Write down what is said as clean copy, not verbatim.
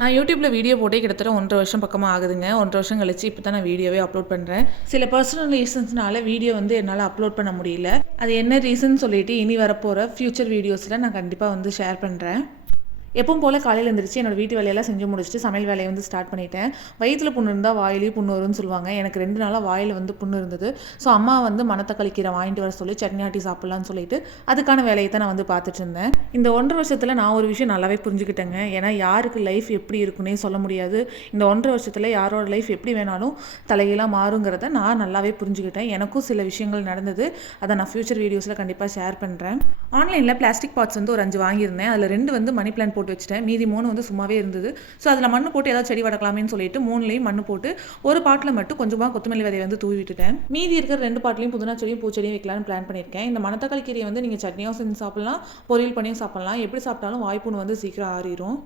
நான் யூடியூப்பில் வீடியோ போட்டே கிட்டத்தட்ட 1.5 வருஷம் பக்கமாக ஆகுதுங்க. 1.5 வருஷம் கழிச்சு இப்போ தான் நான் வீடியோவே அப்லோட் பண்ணுறேன். சில பர்சனல் ரீசன்ஸ்னால வீடியோ வந்து என்னால் அப்லோட் பண்ண முடியல. அது என்ன ரீசன் சொல்லிட்டு இனி வரப்போகிற ஃப்யூச்சர் வீடியோஸில் நான் கண்டிப்பாக வந்து ஷேர் பண்ணுறேன். எப்பவும் போல் காலையில் எழுந்திரிச்சு என்னோடய வீட்டு வேலையெல்லாம் செஞ்சு முடிச்சுட்டு சமையல் வேலையை வந்து ஸ்டார்ட் பண்ணிட்டேன். வயிற்றில் புண்ணு இருந்தால் வாயிலையும் புண்ணு வரும்னு சொல்லுவாங்க. எனக்கு 2 நாளாக வாயில் வந்து புண்ணு இருந்தது. ஸோ அம்மா வந்து மணத்தக்காளி கீரை வாங்கிட்டு வர சொல்லி சட்னி ஆட்டி சாப்பிட்லான்னு சொல்லிட்டு அதுக்கான வேலையை தான் நான் வந்து பார்த்துட்டு இருந்தேன். இந்த 1.5 வருஷத்தில் நான் ஒரு விஷயம் நல்லாவே புரிஞ்சுக்கிட்டேங்க. ஏன்னா யாருக்கு லைஃப் எப்படி இருக்குன்னே சொல்ல முடியாது. இந்த 1.5 வருஷத்தில் யாரோட லைஃப் எப்படி வேணாலும் தலைகீழாக மாறுங்கிறத நான் நல்லாவே புரிஞ்சுக்கிட்டேன். எனக்கும் சில விஷயங்கள் நடந்தது. அதை நான் ஃப்யூச்சர் வீடியோஸில் கண்டிப்பாக ஷேர் பண்ணுறேன். ஆன்லைனில் பிளாஸ்டிக் பாட்ஸ் வந்து ஒரு 5 வாங்கியிருந்தேன். அதில் 2 வந்து மணி பிளான்ட் போட்டு வச்சுட்டேன். மீதி 3 வந்து சும்மாவே இருந்தது. ஸோ அதில் மண்ணு போட்டு ஏதாவது செடி வளர்க்கலாமேன்னு சொல்லிட்டு 3லையும் மண்ணு போட்டு ஒரு பாட்டில் மட்டும் கொஞ்சமாக கொத்தமல்லி விதையை வந்து தூவி விட்டுட்டேன். மீதி இருக்கிற 2 பாட்டிலையும் புதினா செடியும் பூச்செடியும் வைக்கலாம்னு பிளான் பண்ணியிருக்கேன். இந்த மணத்தக்காளி கீரையை வந்து நீங்கள் சட்னியும் செஞ்சு சாப்பிட்லாம், பொரியல் பண்ணியும் சாப்பிட்லாம். எப்படி சாப்பிட்டாலும் வாய்ப்புண்ணு வந்து சீக்கிரம் ஆறிடும்.